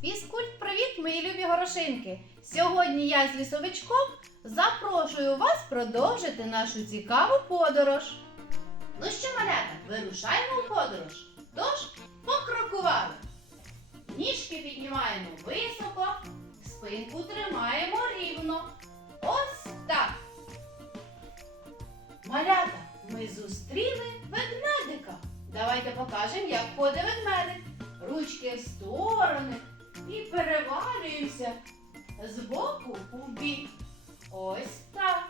Фізкульт, привіт, мої любі горошинки! Сьогодні я з лісовичком запрошую вас продовжити нашу цікаву подорож. Ну що, малята, вирушаємо в подорож. Тож покрокували. Ніжки піднімаємо високо, спинку тримаємо рівно. Ось так. Малята, ми зустріли ведмедика. Давайте покажемо, як ходить ведмедик. Ручки в сторони і перевалюємося з боку у бік. Ось так.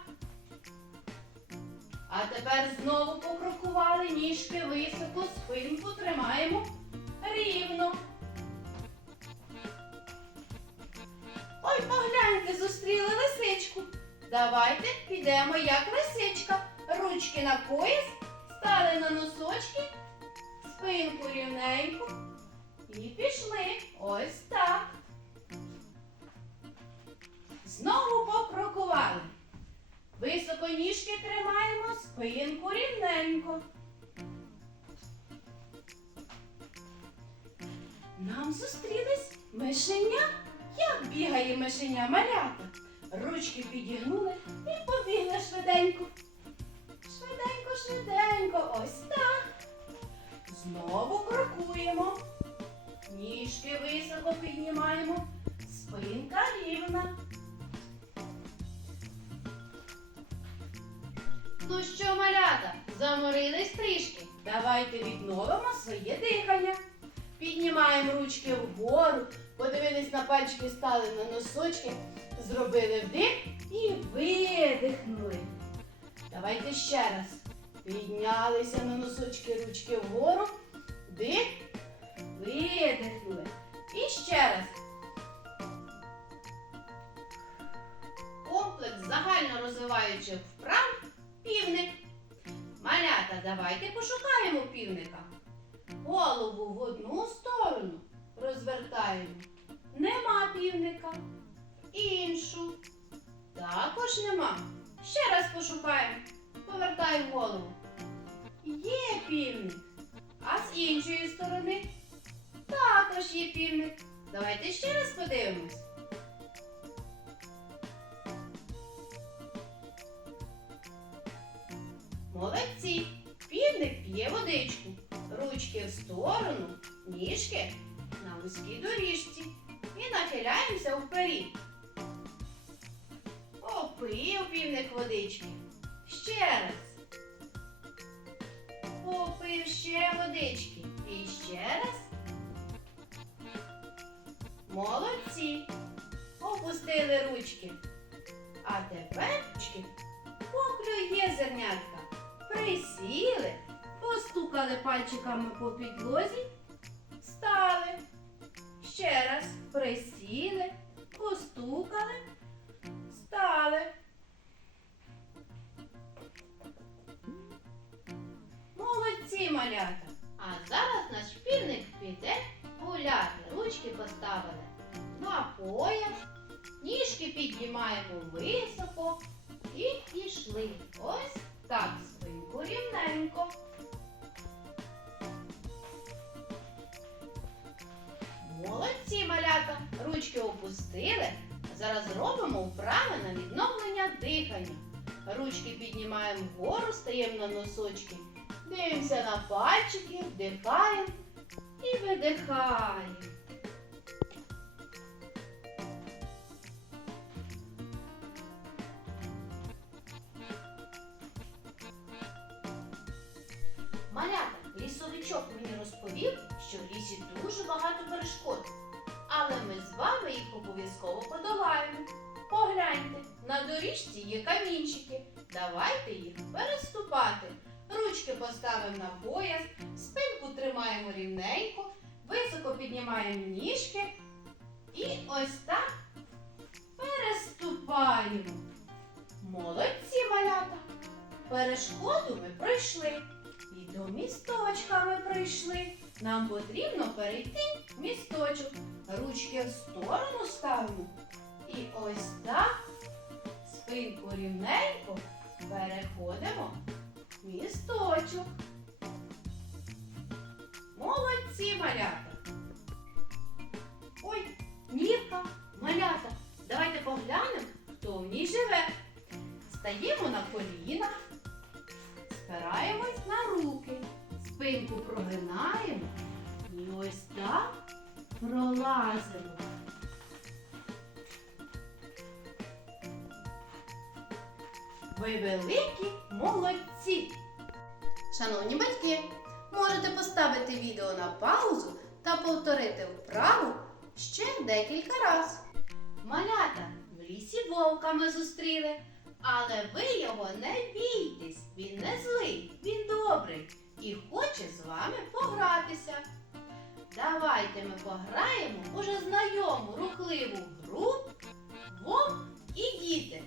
А тепер знову покрокували ніжки високо, спинку тримаємо рівно. Ой, погляньте, зустріли лисичку. Давайте підемо як лисичка. Ручки на пояс, стали на носочки, Нам зустрілись мишеня. Як бігає мишеня малята? Ручки підігнули і побігли швиденько. Швиденько, швиденько, ось так. Знову крокуємо. Ніжки високо піднімаємо. Спинка рівна. Ну що, малята, заморились трішки? Давайте відновимо своє дихання. Піднімаємо ручки вгору, подивились на пальчики, стали на носочки, зробили вдих і видихнули. Давайте ще раз. Піднялися на носочки, ручки вгору, вдих, видихнули. І ще раз. Комплекс загально розвиваючих вправ півник. Малята, давайте пошукаємо півника. Голову в одну сторону розвертаємо. Нема півника. Іншу. Також нема. Ще раз пошукаємо. Повертаємо голову. Є півник. А з іншої сторони також є півник. Давайте ще раз подивимось. Молодці! Півник п'є водичку. Ручки в сторону, ніжки на вузькій доріжці. І нахиляємося вперед. Попив півник водички. Ще раз. Попив ще водички. І ще раз. Молодці. Опустили ручки. А тепер ручки поклює зернятка. Присіли, постукали пальчиками по підлозі, стали. Ще раз присіли, постукали, стали. Молодці малята. А зараз наш півник піде гуляти. Ручки поставили на пояс, ніжки піднімаємо високо і пішли. Ось так, спинку рівненько. Ручки опустили. Зараз робимо вправи на відновлення дихання. Ручки піднімаємо вгору, стаємо на носочки. Дивимося на пальчики, вдихаємо і видихаємо. Малята, лісовичок мені розповів, що в лісі дуже багато перешкод. Але ми з вами їх обов'язково подолаємо. Погляньте, на доріжці є камінчики. Давайте їх переступати. Ручки поставимо на пояс, спинку тримаємо рівненько, високо піднімаємо ніжки і ось так переступаємо. Молодці малята! Перешкоду ми пройшли. І до місточка ми прийшли. Нам потрібно перейти в місточок. Ручки в сторону ставимо. І ось так спинку рівненько переходимо в місточок. Молодці малята. Ой, нірка, малята. Давайте поглянемо, хто в ній живе. Стаємо на коліна спираємось на руки, спинку прогинаємо і ось так пролазимо. Ви великі молодці! Шановні батьки, можете поставити відео на паузу та повторити вправу ще декілька разів. Малята в лісі вовками зустріли але ви його не бійтесь, він не злий, він добрий і хоче з вами погратися. Давайте ми пограємо уже знайому рухливу гру Вовк і діти.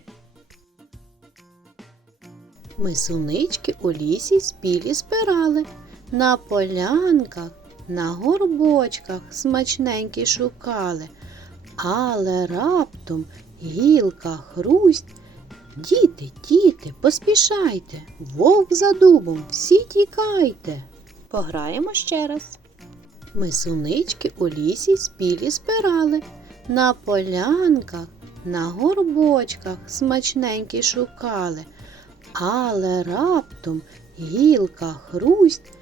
Ми сунички у лісі спілі спирали, на полянках, на горбочках смачненькі шукали, але раптом гілка хрусть. Діти, діти, поспішайте, вовк за дубом, всі тікайте. Пограємо ще раз. Ми сунички у лісі спілі спирали, на полянках, на горбочках смачненькі шукали. Але раптом гілка хрусть.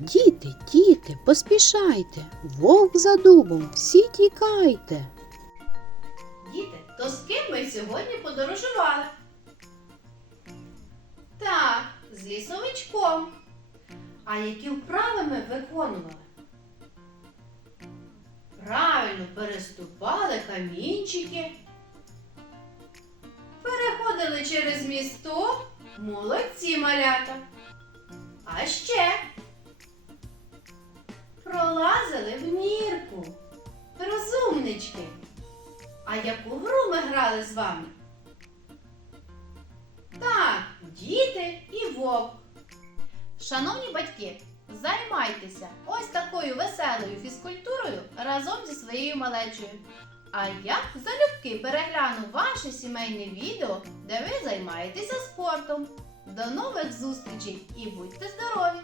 Діти, діти, поспішайте, вовк за дубом, всі тікайте. Діти, то з ким ми сьогодні подорожували? Так, з лісовичком. А які вправи ми виконували? Правильно переступали камінчики. Переходили через місто. Молодці малята. А ще пролазили в нірку. Розумнички. А яку гру ми грали з вами? Діти і вовк. Шановні батьки, займайтеся ось такою веселою фізкультурою разом зі своєю малечою. А я залюбки перегляну ваше сімейне відео, де ви займаєтеся спортом. До нових зустрічей і будьте здорові!